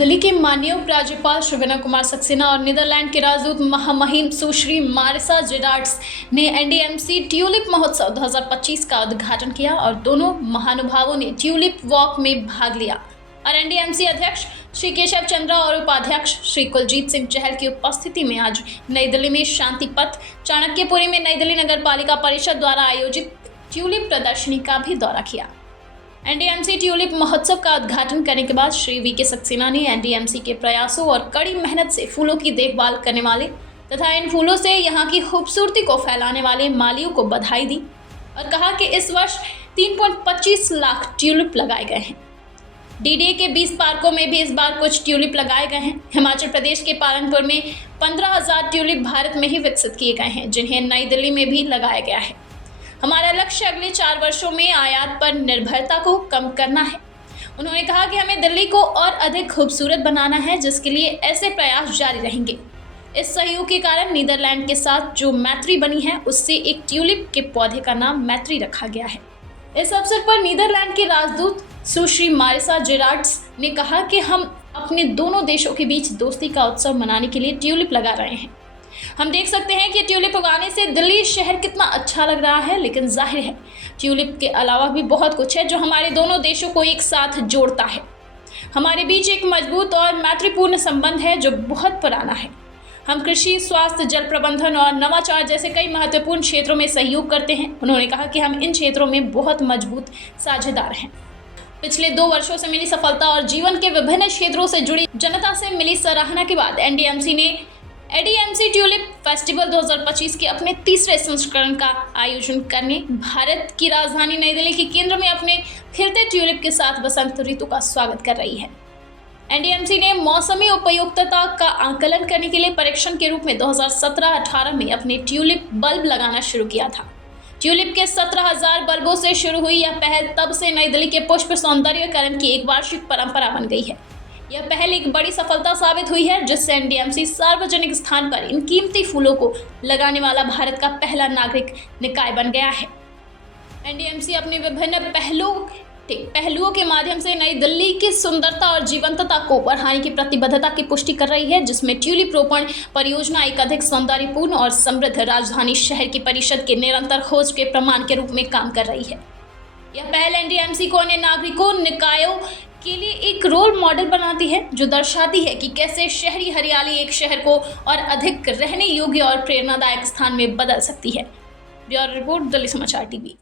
दिल्ली के माननीय उपराज्यपाल श्री विनय कुमार सक्सेना और नीदरलैंड के राजदूत महामहिम सुश्री मारिसा जेरार्ड्स ने एनडीएमसी ट्यूलिप महोत्सव 2025 का उद्घाटन किया और दोनों महानुभावों ने ट्यूलिप वॉक में भाग लिया और एनडीएमसी अध्यक्ष श्री केशव चंद्रा और उपाध्यक्ष श्री कुलजीत सिंह चहल की उपस्थिति में आज नई दिल्ली में शांति पथ चाणक्यपुरी में नई दिल्ली नगर पालिका परिषद द्वारा आयोजित ट्यूलिप प्रदर्शनी का भी दौरा किया। एनडीएमसी ट्यूलिप महोत्सव का उद्घाटन करने के बाद श्री वी के सक्सेना ने एनडीएमसी के प्रयासों और कड़ी मेहनत से फूलों की देखभाल करने वाले तथा इन फूलों से यहाँ की खूबसूरती को फैलाने वाले मालियों को बधाई दी और कहा कि इस वर्ष 3.25 लाख ट्यूलिप लगाए गए हैं। डीडीए के 20 पार्कों में भी इस बार कुछ ट्यूलिप लगाए गए हैं। हिमाचल प्रदेश के पालनपुर में 15,000 ट्यूलिप भारत में ही विकसित किए गए हैं, जिन्हें नई दिल्ली में भी लगाया गया है। हमारा लक्ष्य अगले 4 वर्षों में आयात पर निर्भरता को कम करना है। उन्होंने कहा कि हमें दिल्ली को और अधिक खूबसूरत बनाना है, जिसके लिए ऐसे प्रयास जारी रहेंगे। इस सहयोग के कारण नीदरलैंड के साथ जो मैत्री बनी है, उससे एक ट्यूलिप के पौधे का नाम मैत्री रखा गया है। इस अवसर पर नीदरलैंड के राजदूत सुश्री मारिसा जेरार्ड्स ने कहा कि हम अपने दोनों देशों के बीच दोस्ती का उत्सव मनाने के लिए ट्यूलिप लगा रहे हैं। हम देख सकते हैं कि ट्यूलिप उगाने से दिल्ली शहर कितना अच्छा लग रहा है, लेकिन जाहिर है ट्यूलिप के अलावा भी बहुत कुछ है जो हमारे दोनों देशों को एक साथ जोड़ता है। हमारे बीच एक मजबूत और मैत्रीपूर्ण संबंध है जो बहुत पुराना है। हम कृषि, स्वास्थ्य, जल प्रबंधन और नवाचार जैसे कई महत्वपूर्ण क्षेत्रों में सहयोग करते हैं। उन्होंने कहा कि हम इन क्षेत्रों में बहुत मजबूत साझेदार हैं। पिछले 2 वर्षों से मिली सफलता और जीवन के विभिन्न क्षेत्रों से जुड़ी जनता से मिली सराहना के बाद एनडीएमसी ने एडीएमसी ट्यूलिप फेस्टिवल 2025 के अपने तीसरे संस्करण का आयोजन करने भारत की राजधानी नई दिल्ली के केंद्र में अपने खिलते ट्यूलिप के साथ बसंत ऋतु का स्वागत कर रही है। एनडीएमसी ने मौसमी उपयुक्तता का आकलन करने के लिए परीक्षण के रूप में 2017-18 में अपने ट्यूलिप बल्ब लगाना शुरू किया था। ट्यूलिप के 17,000 बल्बों से शुरू हुई यह पहल तब से नई दिल्ली के पुष्प सौंदर्यकरण की एक वार्षिक परंपरा बन गई है। यह पहल एक बड़ी सफलता साबित हुई है, जिससे एनडीएमसी सार्वजनिक स्थान पर इन कीमती फूलों को लगाने वाला भारत का पहला नागरिक निकाय बन गया है। एनडीएमसी अपने विभिन्न पहलुओं के माध्यम से नई दिल्ली की सुंदरता और जीवंतता को बढ़ाने की प्रतिबद्धता की पुष्टि कर रही है, जिसमें ट्यूलिप रोपण परियोजना एक अधिक सौंदर्यपूर्ण और समृद्ध राजधानी शहर की परिषद के निरंतर खोज के प्रमाण के रूप में काम कर रही है। यह पहल एनडीएमसी को अन्य नागरिकों निकायों के लिए एक रोल मॉडल बनाती है, जो दर्शाती है कि कैसे शहरी हरियाली एक शहर को और अधिक रहने योग्य और प्रेरणादायक स्थान में बदल सकती है। ब्यूरो रिपोर्ट, दिल्ली समाचार टीवी।